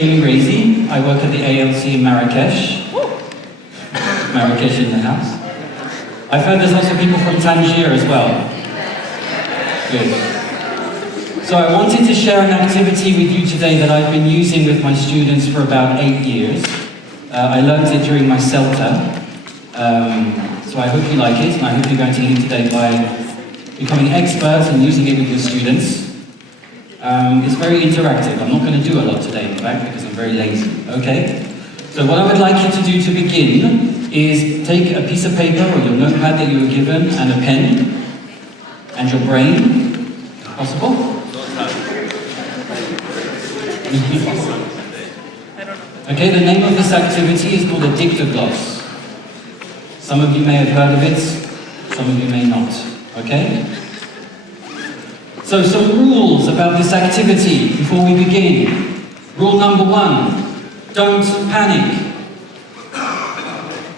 I'm Raisey. I work at the ALC in Marrakech. Marrakech in the house. I've heard there's lots of people from Tangier as well. Good. So I wanted to share an activity with you today that I've been using with my students for about 8 years. I learned it during my CELTA. So I hope you like it, and I hope you're going to leave today by becoming experts and using it with your students. It's very interactive. I'm not going to do a lot today, in fact, because I'm very lazy, okay? So what I would like you to do to begin is take a piece of paper or your notepad that you were given and a pen and your brain, if possible. Okay, the name of this activity is called a Dictagloss. Some of you may have heard of it, some of you may not, okay? So some rules about this activity before we begin. Rule number 1, don't panic.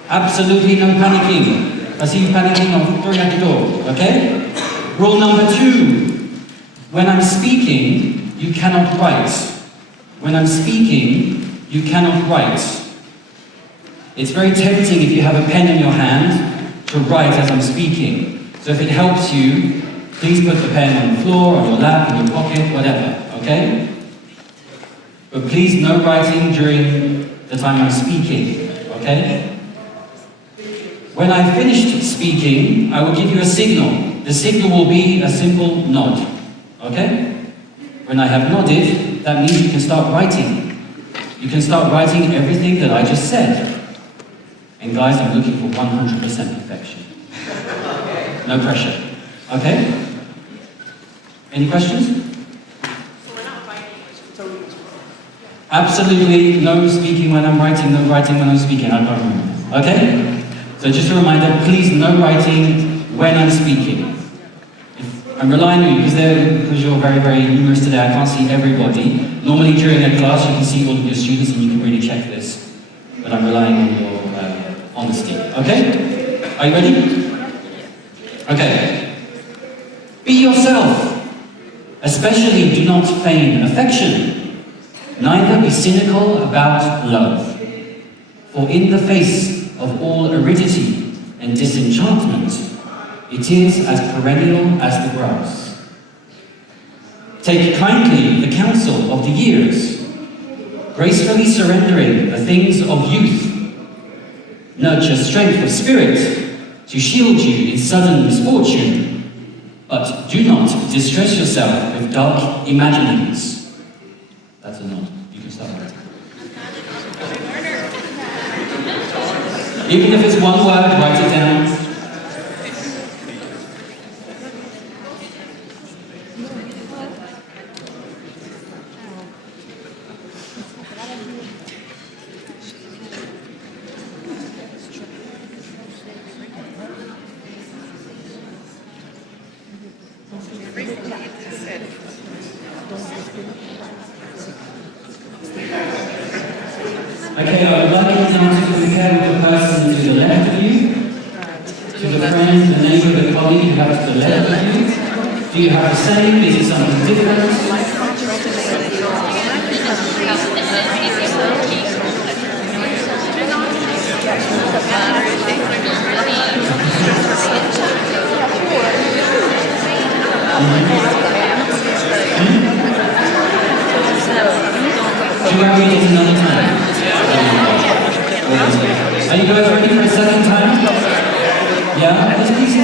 Absolutely no panicking. I see you panicking, I'm throwing at the door, okay? Rule number 2, when I'm speaking, you cannot write. When I'm speaking, you cannot write. It's very tempting if you have a pen in your hand to write as I'm speaking. So if it helps you, please put the pen on the floor, on your lap, in your pocket, whatever, okay? But please, no writing during the time I'm speaking, okay? When I've finished speaking, I will give you a signal. The signal will be a simple nod, okay? When I have nodded, that means you can start writing. You can start writing everything that I just said. And guys, I'm looking for 100% perfection. No pressure, okay? Any questions? So we're not writing, it's totally Absolutely no speaking when I'm writing, no writing when I'm speaking. I can't remember. Okay? So just a reminder, please no writing when I'm speaking. I'm relying on you because you're very, very numerous today. I can't see everybody. Normally during a class you can see all of your students and you can really check this. But I'm relying on your honesty. Okay? Are you ready? Okay. Be yourself. Especially do not feign affection, neither be cynical about love. For in the face of all aridity and disenchantment, it is as perennial as the grass. Take kindly the counsel of the years, gracefully surrendering the things of youth. Nurture strength of spirit to shield you in sudden misfortune, but do not distress yourself with dark imaginings. That's a nod. You can start writing. Even if it's one word, write it down. Okay, I would like you now to compare with the person to the left of you, to the friend, the neighbour, the colleague you have to the left of you. Do you have the same? Is it something different? Do you want to read it another time? Are you guys ready for a second time? Yeah? Let's please.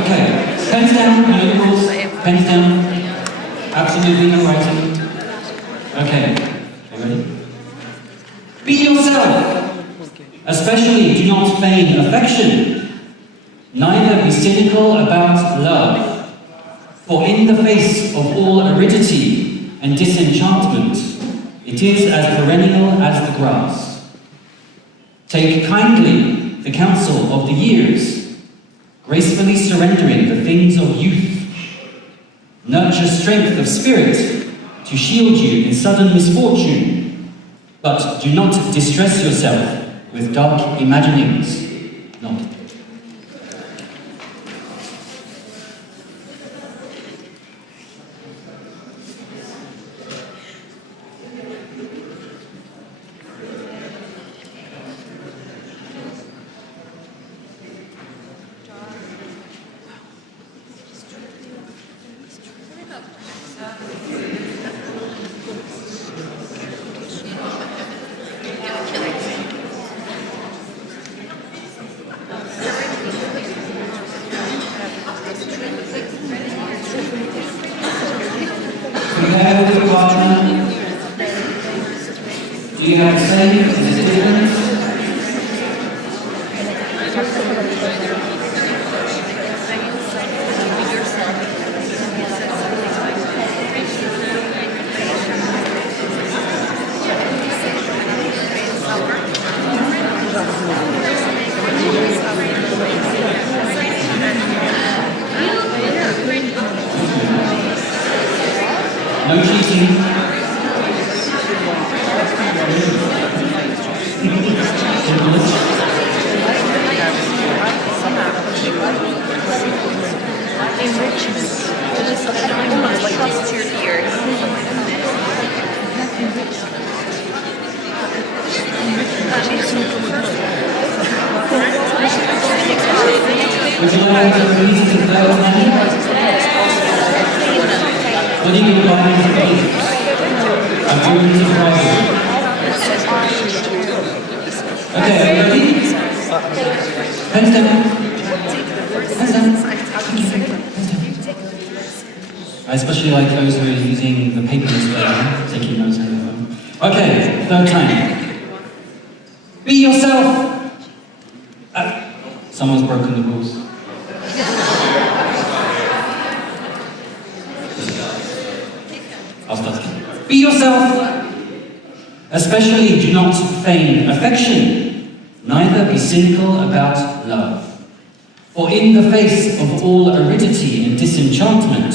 Okay. Pens down, you know the rules. Pens down. Absolutely no writing. Okay. Are you ready? Be yourself. Especially do not feign affection. Neither be cynical about love. For in the face of all aridity and disenchantment, it is as perennial as the grass. Take kindly the counsel of the years, gracefully surrendering the things of youth. Nurture strength of spirit to shield you in sudden misfortune, but do not distress yourself with dark imaginings. Nod. Do you have the same? Is it different? No cheating. Trust your ears. Would you like to release the flow of money? What do you mean by to be? I'm going to surprise you. Okay, are you ready? Hands down. Hands down. I especially like those who are using the paperless version, taking notes on their phone. Okay, third time. Be yourself! Someone's broken the rules. I'll start again. Be yourself! Especially do not feign affection, neither be cynical about love. For in the face of all aridity and disenchantment,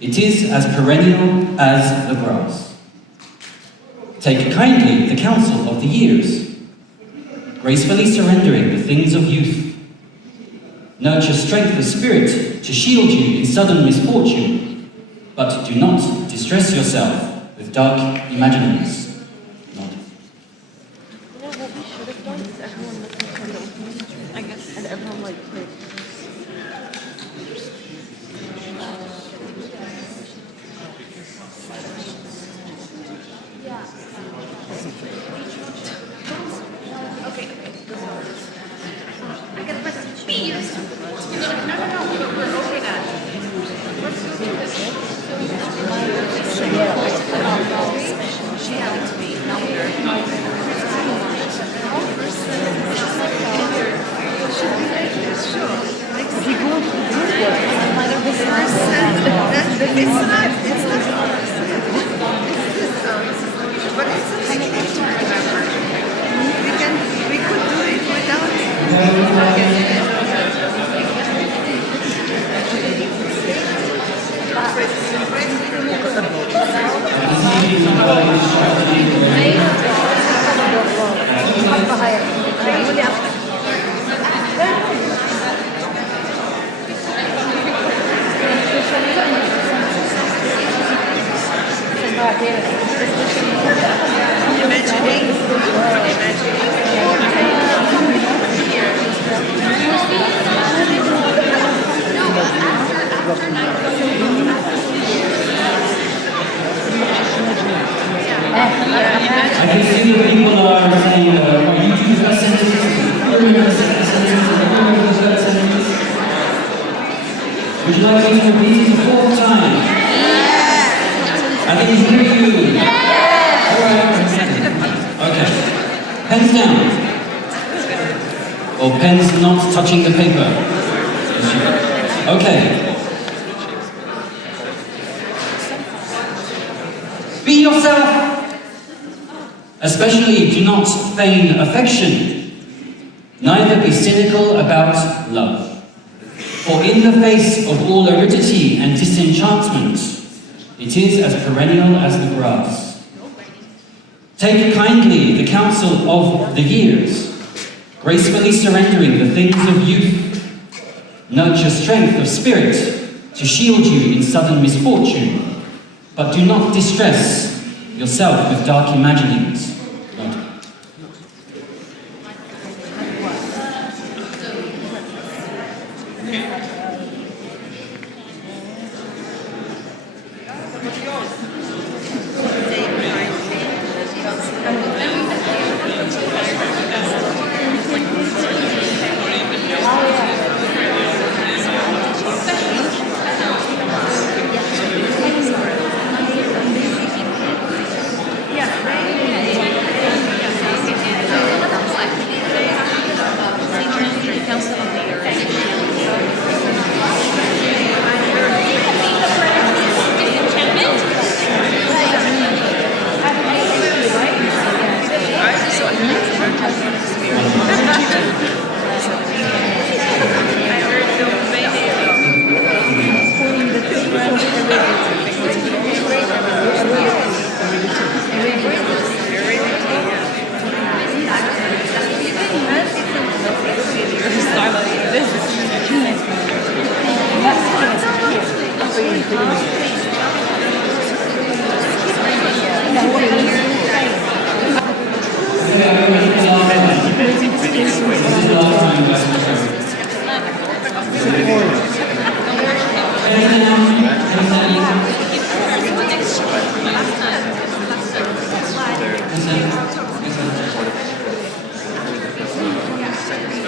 it is as perennial as the grass. Take kindly the counsel of the years, gracefully surrendering the things of youth. Nurture strength of spirit to shield you in sudden misfortune, but do not distress yourself with dark imaginings. Nod. You know what we should have done is everyone listened to the opening, I guess, and everyone like played. Okay. I get the message. Be yourself. No, but we're over that. Let's go through this. She had to be younger. But it's something you have to remember. We could do it without I can see that people are saying, you do the first sentence, you remember the second sentence, you remember the third sentence. Would you like me to repeat it the fourth time? I can hear you. Alright. Okay. Pens down. Or pens not touching the paper. Okay. Be yourself. Especially do not feign affection, neither be cynical about love. For in the face of all aridity and disenchantment, it is as perennial as the grass. Take kindly the counsel of the years, gracefully surrendering the things of youth. Nurture strength of spirit to shield you in sudden misfortune, but do not distress yourself with dark imaginings.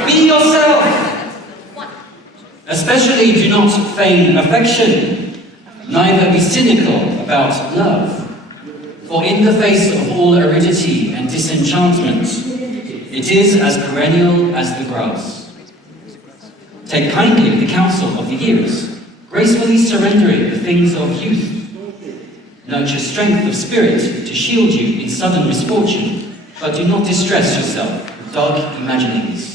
Be yourself. Especially do not feign affection, neither be cynical about love. For in the face of all aridity and disenchantment, it is as perennial as the grass. Take kindly the counsel of the years, gracefully surrendering the things of youth. Nurture strength of spirit to shield you in sudden misfortune, but do not distress yourself with dark imaginings.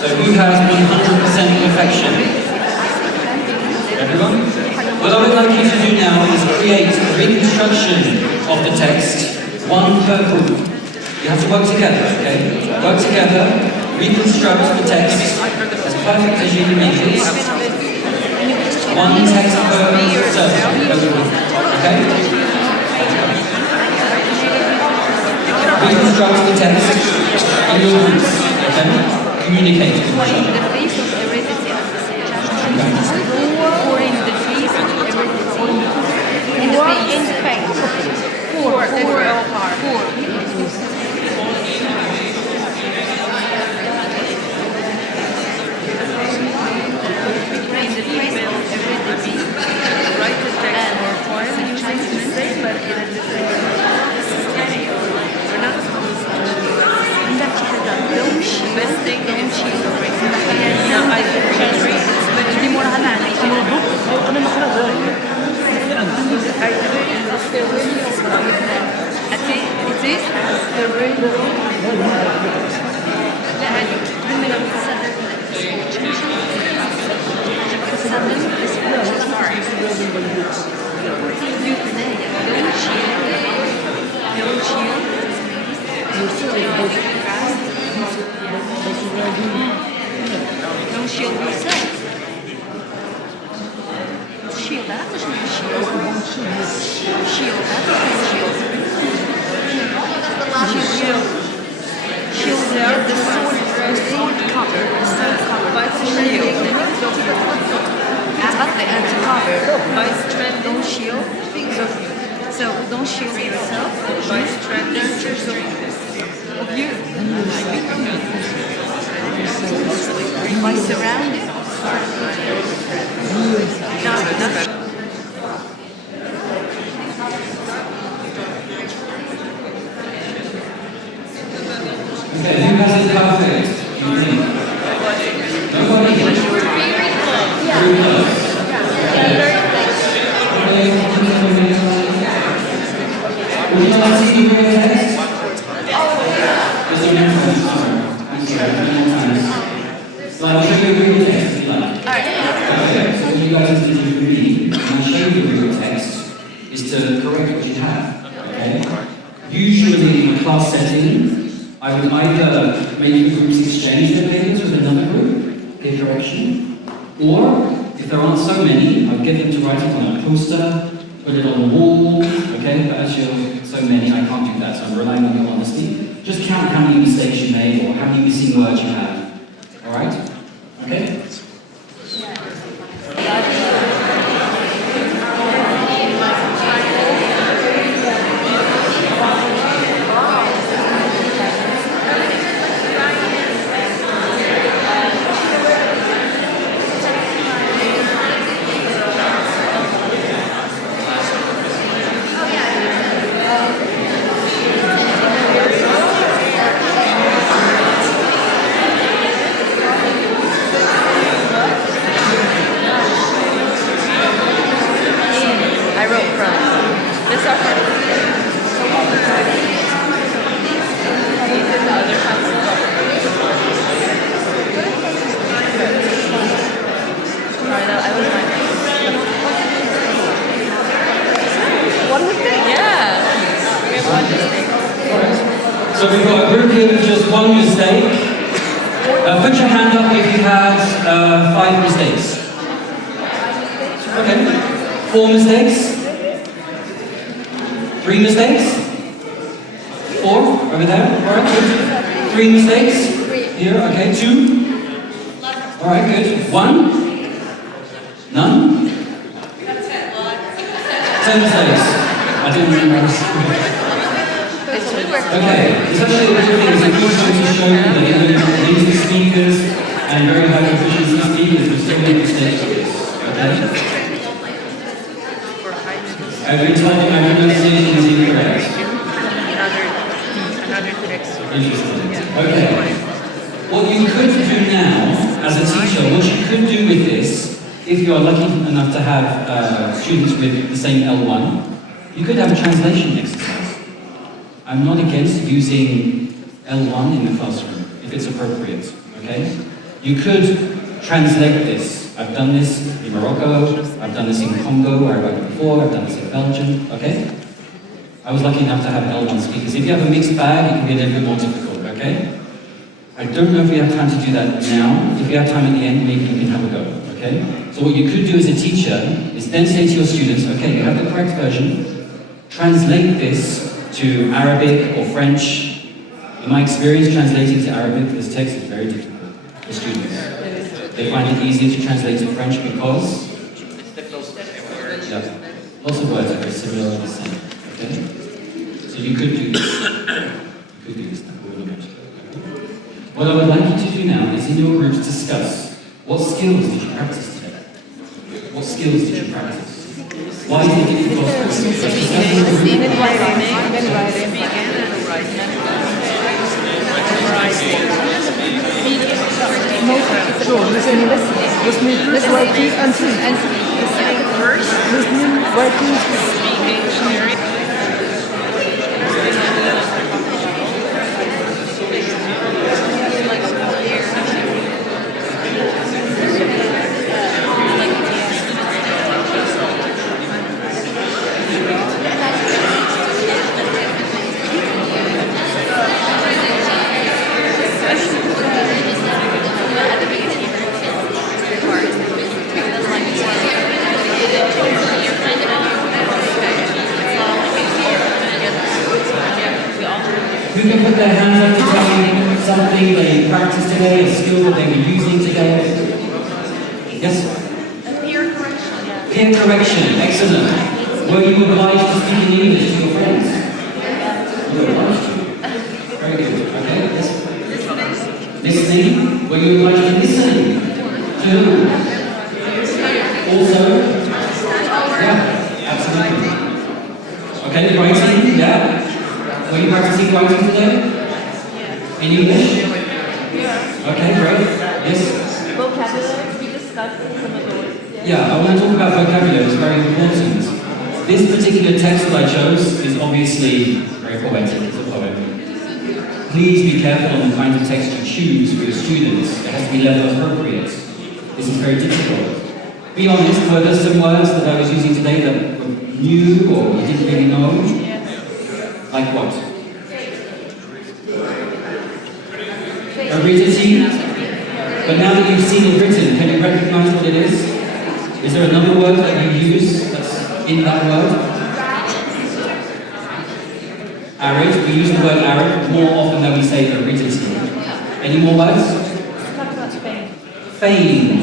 So who has 100% perfection? Everyone? What I would like you to do now is create a reconstruction of the text, one per group. You have to work together, okay? Work together, reconstruct the text as perfect as you can make it. One text per circle, okay? Reconstruct the text in your groups, okay? Communicate with each other. In the face of heredity at the same time. Or in the face of heredity. In the face. Four. In the face of heredity. Write the text or poem using the same but in a different way. We're not supposed to don't shield. Best thing, don't shield. No, I can translate it, but it's more analytic. It is the rainbow. Don't shield yourself. Shield, that is not shield. Shield, that is not shield. Shield there, the sword cover. By shield. As the anti-cover. By strength, don't shield. So don't shield yourself. By strength, nurture of you. By surrounding. Okay, who has it perfect? You think? Nobody? Very close. Would you like to see the real text? Just a so I'll show you the real text if you like. Okay, so what you guys need to read, when I show you the real text, is to correct what you have. Okay? Usually in a class setting, I would either make the groups exchange their papers with another group, give correction, or if there aren't so many, I'd get them to write it on a poster, put it on the wall, okay? But as you're so many, I can't do that, so I'm relying on your honesty. Just count how many mistakes you made or how many missing words you have. Alright? Okay? So we've got a group here with just one mistake. Put your hand up if you had 5 mistakes. Okay. 4 mistakes? 3 mistakes? 4? Over there? Alright, good. 3 mistakes? Here, okay. 2? Alright, good. 1? None? 10 mistakes. I didn't remember. Okay, it's actually a good thing. It's a good time to show you that these are speakers and very high proficiency speakers will still make mistakes with this. Okay? I've been told my pronunciation is incorrect. Interesting. Okay. What you could do now, as a teacher, what you could do with this, if you are lucky enough to have students with the same L1, you could have a translation exercise. I'm not against using L1 in the classroom, if it's appropriate, okay? You could translate this. I've done this in Morocco, I've done this in Congo, where I worked before, I've done this in Belgium, okay? I was lucky enough to have L1 speakers. If you have a mixed bag, it can be a little bit more difficult, okay? I don't know if we have time to do that now. If you have time at the end, maybe you can have a go, okay? So what you could do as a teacher is then say to your students, okay, you have the correct version, translate this to Arabic or French. In my experience, translating to Arabic, this text is very difficult for students. They find it easier to translate to French because lots of words are very similar and the same. Okay? So you could do this. You could do this now. What I would like you to do now is in your groups discuss what skills did you practice today? What skills did you practice? Why did it difficult? Listening, writing, and speaking. First, listening, writing, speaking, sharing. Who can put their hands up to tell me something they practiced today, a skill that they were using today? Yes? Peer correction. Peer correction, excellent. Were you obliged to speak in English to your friends? You were obliged to. Very good, okay, yes. Listening. Were you obliged to listen? To? Also? Yeah, absolutely. Okay, writing, yeah. Were you practicing writing today? In English? Okay, great. Yes? Vocabulary, we discussed some of the words. Yeah, I want to talk about vocabulary, it's very important. This particular text that I chose is obviously very poetic, it's a poem. Please be careful on the kind of text you choose for your students. It has to be level appropriate. This is very difficult. Be honest, were there some words that I was using today that were new or you didn't really know? Like what? Aridity. But now that you've seen it written, can you recognize what it is? Is there another word that you use that's in that word? Arid. We use the word arid more often than we say aridity. Any more words? Talk about Spain. Fame.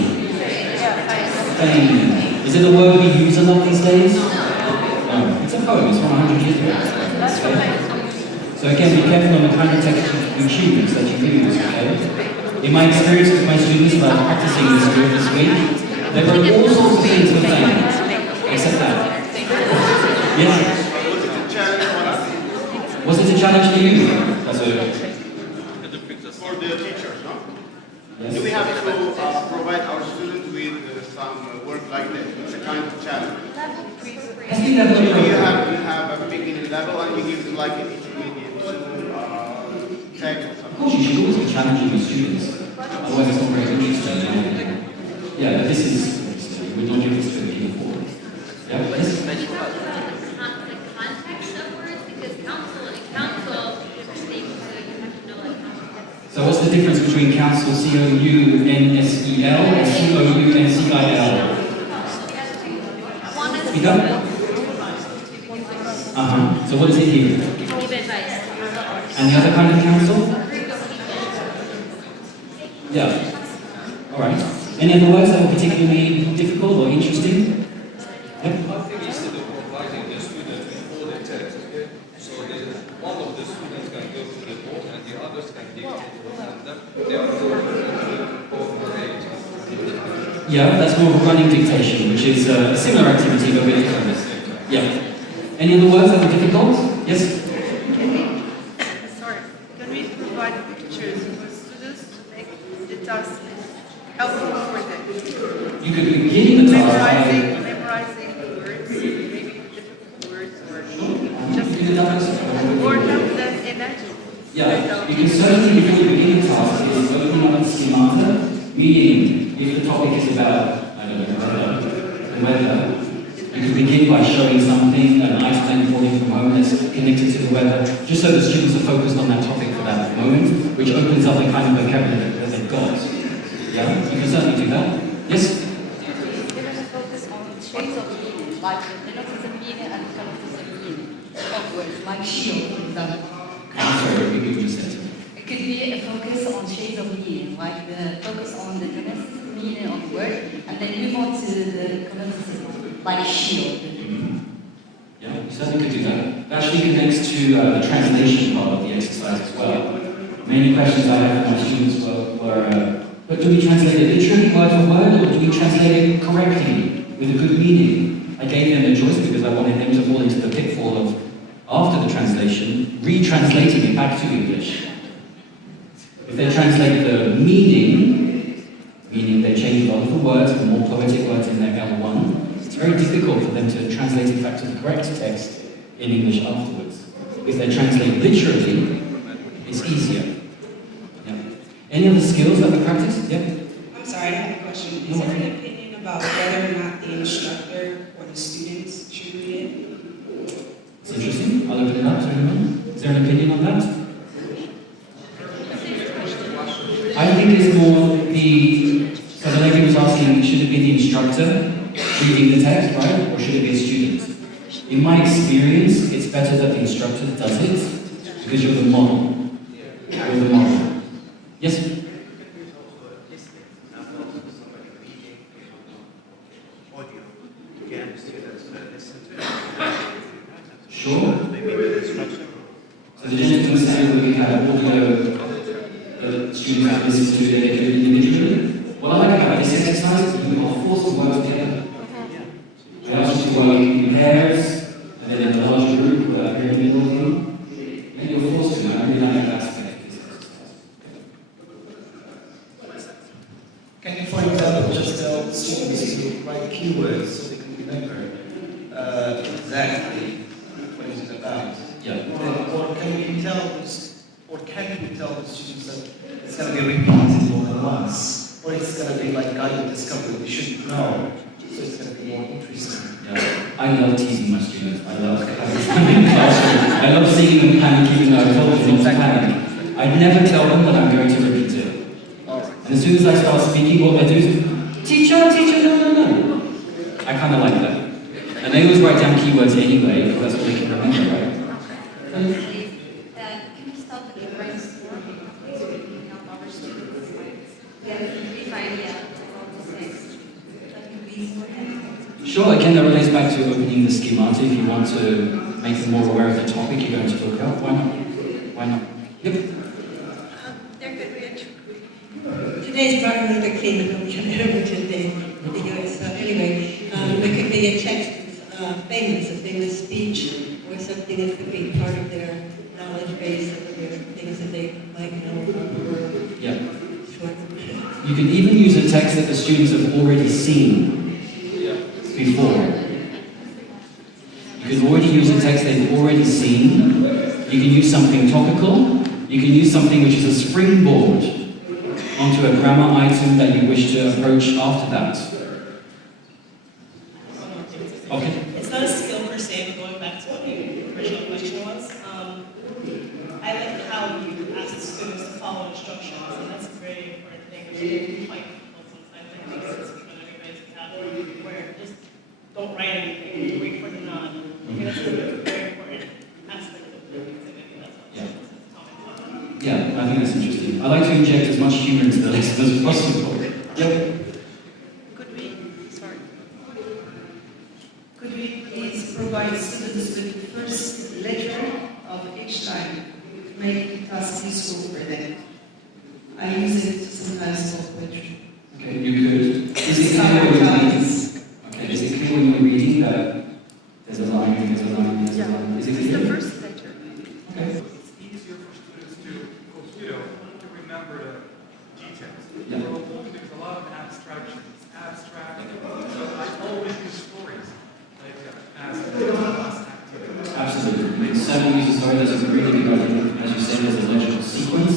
Fame. Is it a word we use a lot these days? No. It's a poem. It's from 100 years ago. So again, be careful on the kind of text you choose that you use, okay? In my experience with my students about practicing this group this week, there were all sorts of things with fame, except that. Yes? Was it a challenge for you? As a... For the teachers, no? Yes. Do we have to provide our students with some work like this? It's a kind of challenge. I think that would be You appropriate. have a beginning level and you give them like an intermediate text or Of something. course, you should always be challenging your students. Otherwise, it's not very interesting. Yeah, but this is, we don't give this to the people. Yeah, yes? The context of words, because council, different statements So what's the difference between council, C-O-U-N-S-E-L, or C-O-U-N-C-I-L? Speak up. So what is it here? Give advice. And the other kind of council? Yeah. All right. Any other words that were particularly difficult or interesting? Yep. I think instead of providing the student with all the text, okay, so one of the students can go to the board and the others can dictate and then they are cooperate. Yeah, that's more of a running dictation, which is a similar activity but with different. Yeah. Any other words that were difficult? Yes? Can we provide pictures for students to make the task helpful for them? You could begin the task by... Memorizing words, maybe difficult words, or just You can do that. or help them imagine. Yeah, you can certainly, before you begin the task, is open up the schemata, meaning if the topic is about, I don't know, the weather, you can begin by showing something, an item importing from home that's connected to the weather, just so the students are focused on that topic for that moment, which opens up the kind of vocabulary that they've got. Yeah, you can certainly do that. Yes? There's a focus on shades of meaning, like denotative meaning and connotative meaning of words, like shield, for example. I'm sorry, repeat what you said. It could be a focus on shades of meaning, like the focus on the denotative meaning of the word, and then move on to the connotative, like shield. Yeah, you certainly could do that. That actually connects to the translation part of the exercise as well. Many questions I had from my students were but do we translate it literally, word for word, or do we translate it correctly, with a good meaning? I gave them the choice because I wanted them to fall into the pitfall of, after the translation, retranslating it back to English. If they translate the meaning they change a lot of the words, the more poetic words in their L1, it's very difficult for them to translate it back to the correct text in English afterwards. If they translate literally, it's easier. Yeah. Any other skills that we practice? Yeah? I'm sorry, I have a question. Is there an opinion about whether or not the instructor or the students should read it? It's interesting. I'll open it up to anyone. Is there an opinion on that? I think it's more so the lady was asking, should it be the instructor reading the text, right? Or should it be a student? In my experience, it's better that the instructor does it, because you're the model. You're the model. Yes? Sure. So the gentleman said that we have audio that students have listened to that they do individually. What I like about this exercise is we are forced to work together. We ask you to work in pairs, and then in a larger group, here in the middle of them. And you're forced to. I really like that aspect of this exercise. Can you, for example, just tell students to write keywords so they can remember exactly what it's about? Yeah. Or can we tell the students that it's going to be repeated more than once? Or it's going to be like guided discovery, we should know, so it's going to be more interesting. Yeah. I love teasing my students. I love having fun in the classroom. I love seeing them panic, even though I told them not to panic. I never tell them that I'm going to repeat it. And as soon as I start speaking, what they do is, teacher, no. I kind of like that. And they always write down keywords anyway, because that's what they can remember, right? Can we start with the brainstorming? So we can help our students get a brief idea about the text. That would be more helpful. Sure, again, that relates back to opening the schemata. If you want to make them more aware of the topic you're going to talk about, why not? Why not? Yep. Today's Martin Luther King Commemorative Day in the US. So anyway, there could be a text, a famous speech, or something that could be part of their knowledge base of their things that they might know about the world. Yeah. Sure. You can even use a text that the students have already seen before. You can already use a text they've already seen. You can use something topical. You can use something which is a springboard onto a grammar item that you wish to approach after that. Okay. It's not a skill per se, but going back to what the original question was, I like how you ask the students to follow instruction class, and that's a very important thing, which is quite difficult sometimes. I think it's when everybody's Catholic, where just don't write anything, wait for the nod. I think that's a very important aspect of the activity. That's what comment on. Yeah, I think that's interesting. I like to inject as much humor into the lesson as possible. Yep. Could we please provide students with the first letter of each line to make the task useful for them? I use it sometimes for poetry. Okay, you could. Is it clear when you're reading? Okay, is it clear when you're reading that there's a line, there's a line, there's a line? Is it clear? It's the first letter. Okay. It's easier for students to remember the details. Yeah. For a poem, there's a lot of abstraction. It's abstract. So I always use stories. Absolutely. Several use a story. That's a really good idea. As you said, there's a logical sequence.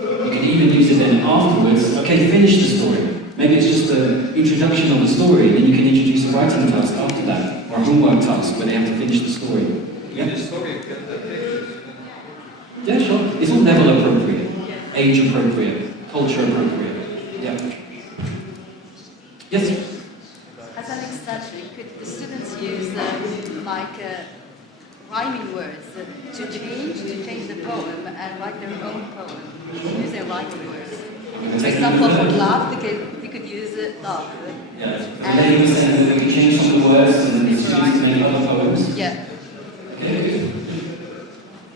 You can even use it then afterwards. Okay, finish the story. Maybe it's just the introduction of the story, then you can introduce a writing task after that, or a homework task where they have to finish the story. Yeah, the story can the pictures. Yeah, sure. It's all level appropriate, age appropriate, culture appropriate. Yeah. Yes? As an extension, could the students use rhyming words to change the poem and write their own poem? Use their rhyming words. For example, for love, they could use love. Yeah. Names and we can change some of the words and the students can make other poems. Yeah. Okay.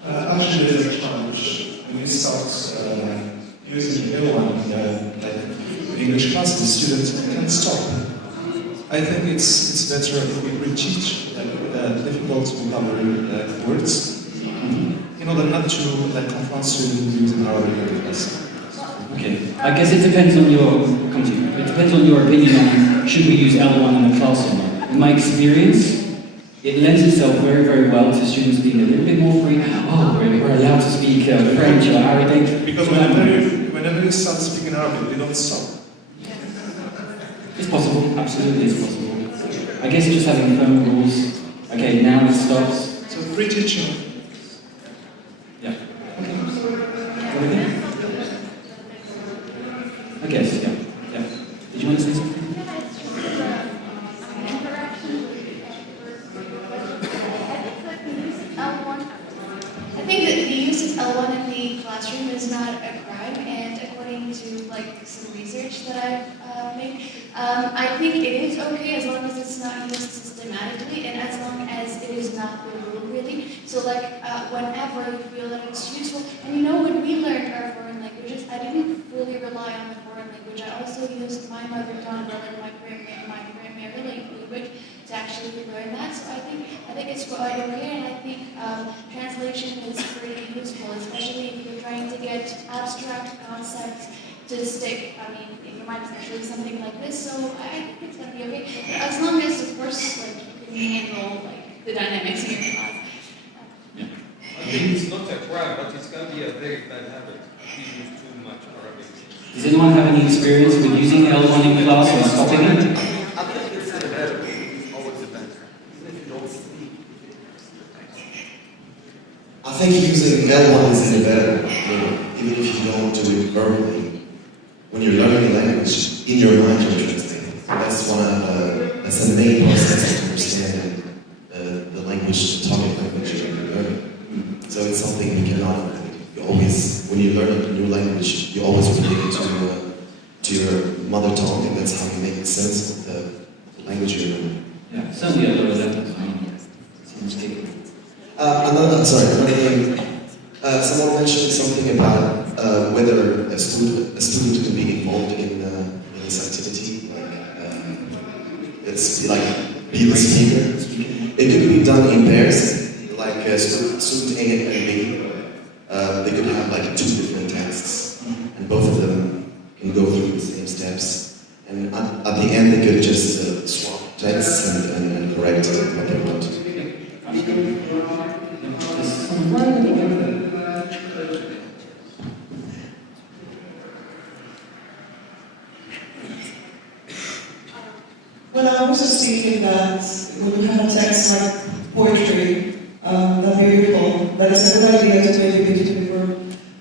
Actually, there's a challenge. When we start using L1 like English class, the students can stop. I think it's better if we teach difficult vocabulary words in order not to confront students using Arabic class. Okay. I guess it depends on your it depends on your opinion on should we use L1 in the class or not. In my experience, it lends itself very, very well to students being a little bit more free. Oh, we're allowed to speak French or Arabic. Because whenever you start speaking Arabic, they don't stop. It's possible, absolutely it's possible. I guess just having firm rules. Okay, now it stops. So free teaching. Yeah. Okay. I guess, yeah. Yeah. Did you want to say something? I think that the use of L1 in the classroom is not a crime, and according to some research that I've made, I think it is okay as long as it's not used systematically and as long as it is not the rule, really. So whenever you feel that it's useful, and when we learned our foreign languages, I didn't fully rely on the foreign language. I also used my mother tongue or my primary language to actually learn that. So I think it's quite okay, and I think translation is pretty useful, especially if you're trying to get abstract concepts to stick. I mean, in your mind, especially something like this. So I think it's gonna be okay, but as long as, of course, you can handle the dynamics in your class. I think it's not a crime, but it's going to be a very bad habit if you use too much Arabic. Does anyone have any experience with using L1 in class and stopping it? I think it's the better. It's always the better. Even if you don't speak. I think using L1 is in the better, even if you don't do it verbally. When you're learning a language, in your mind you're translating. That's the main process to understand the language, the target language you're learning. So it's something you cannot. When you learn a new language, you always relate it to your mother tongue, and that's how you make sense of the language you're learning. Yeah, certainly at lower levels. Another thing. Someone mentioned something about whether a student can be involved in this activity, be the speaker. It could be done in pairs, like student A and B. They could have two different tasks, and both of them can go through the same steps. And at the end, they could just swap texts and correct what they want. Well, I was just thinking that when you have a text like poetry, that beautiful, that is a good idea to maybe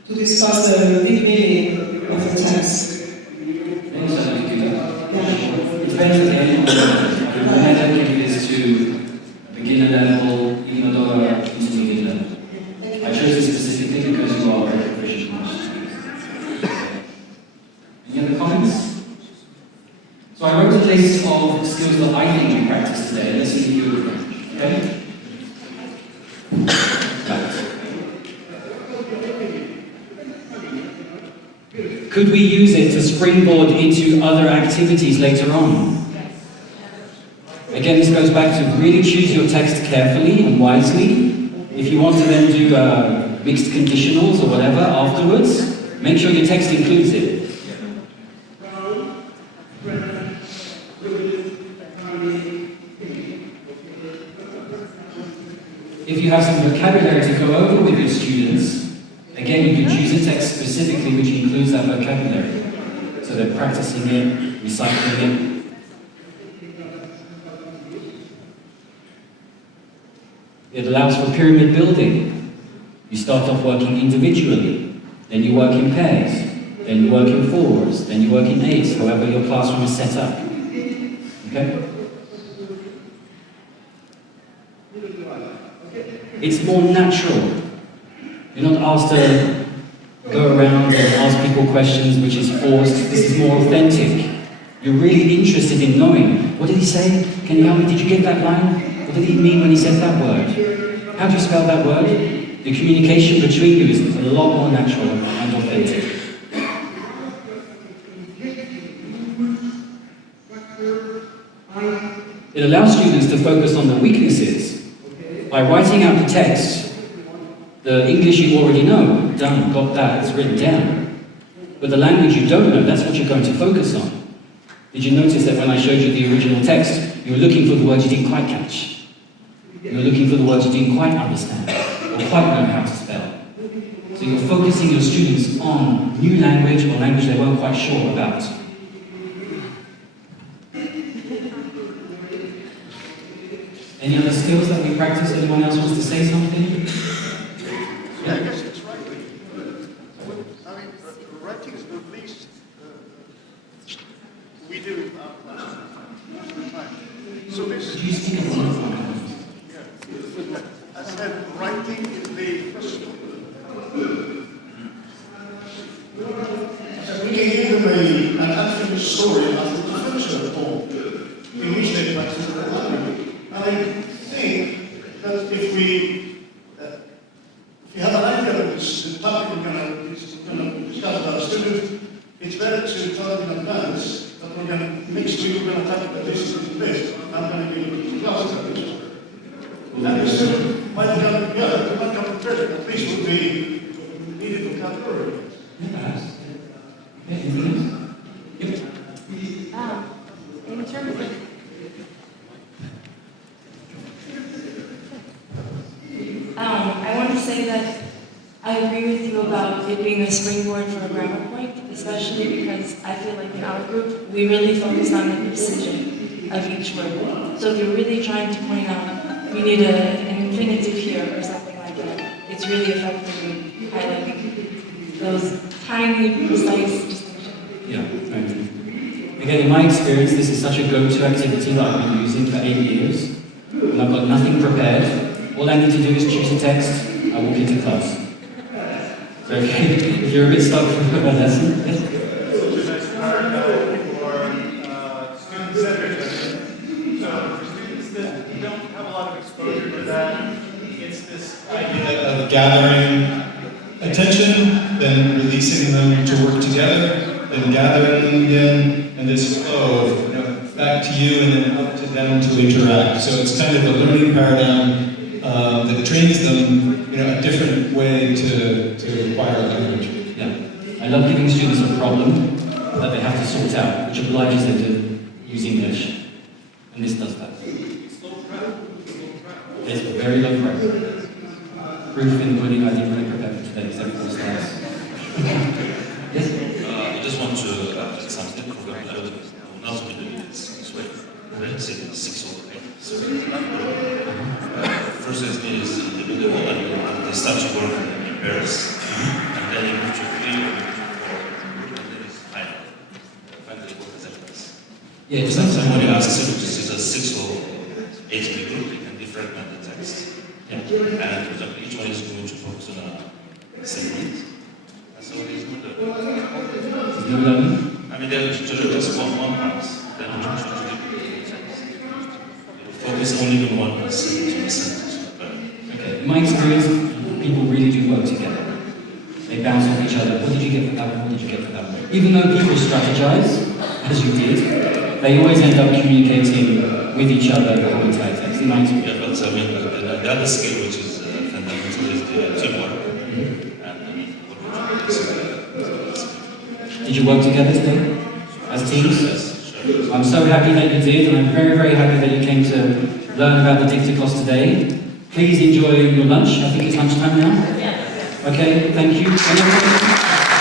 to discuss the deep meaning of the text. It depends again on the level. I don't give this to beginner level, even lower intermediate level. I chose it specifically because you are very professional. Any other comments? So I wrote a list of skills that I think you practice today. Let's see if you agree. Okay? Could we use it to springboard into other activities later on? Again, this goes back to really choose your text carefully and wisely. If you want to then do mixed conditionals or whatever afterwards, make sure your text includes it. If you have some vocabulary to go over with your students, again, you can choose a text specifically which includes that vocabulary. So they're practicing it, recycling it. It allows for pyramid building. You start off working individually, then you work in pairs, then you work in fours, then you work in eights, however your classroom is set up. Okay? It's more natural. You're not asked to go around and ask people questions which is forced. This is more authentic. You're really interested in knowing, what did he say? Can you help me? Did you get that line? What did he mean when he said that word? How do you spell that word? The communication between you is a lot more natural and authentic. It allows students to focus on the weaknesses. By writing out the text, the English you already know, done, got that, it's written down. But the language you don't know, that's what you're going to focus on. Did you notice that when I showed you the original text, you were looking for the words you didn't quite catch? You were looking for the words you didn't quite understand, or quite know how to spell. So you're focusing your students on new language, or language they weren't quite sure about. Any other skills that we practice? Anyone else wants to say something? Yeah, I guess it's writing. I mean, writing is the least we do our time. So this. Do you speak a lot? Yeah. I said writing is the first. We can give them an unfinished story as the finish of the poem, in which they practice the language. And I think that if we have an idea of the topic we're going to discuss with our students, it's better to tell them in advance that we're going to, next week we're going to talk about this. I'm going to give you classes on this. And the student might come together, they might come prepared, at least would be needed vocabulary. In terms of I want to say that I agree with you about it being a springboard for a grammar point, especially because I feel like in our group, we really focus on the precision of each word. So if you're really trying to point out, we need an infinitive here or something like that, it's really effective in highlighting those tiny, precise distinctions. Yeah, thank you. Again, in my experience, this is such a go-to activity that I've been using for 8 years, and I've got nothing prepared. All I need to do is choose a text, I walk into class. So if you're a bit stuck for a lesson, yes? Students that don't have a lot of exposure to that, it's this idea of gathering attention, then releasing them to work together, then gathering them again, and this flow of back to you and then up to them to interact. So it's kind of a learning paradigm that trains them, a different way to acquire language. Yeah, I love giving students a problem that they have to sort out, which obliges them to use English, and this does that. It's very low prep. Proof in the pudding, I didn't really prepare for today, except for slides. Yes? I just want to add something from not to do this way. Let's say 6 or 8. So, first is in the middle, and they start to work in pairs, and then you move to 3 or 4. Yeah, it's So not somebody asks you to use a 6 or 8 group, you can defragment the text. Yeah. And for example, each one is going to focus on a segment. And so it's not Is no learning? I mean, they're just one part. Then you focus only on one sentence. Okay. In my experience, people really do work together. They bounce off each other. What did you get for that one? What did you get for that one? Even though people strategize, as you did, they always end up communicating with each other the whole entire text. In my experience. Yeah, but I mean, the other skill which is fundamental is the teamwork. Did you work together today? As teams? Yes, sure. I'm so happy that you did, and I'm very, very happy that you came to learn about the Dictagloss today. Please enjoy your lunch. I think it's lunchtime now. Yes. Okay, thank you.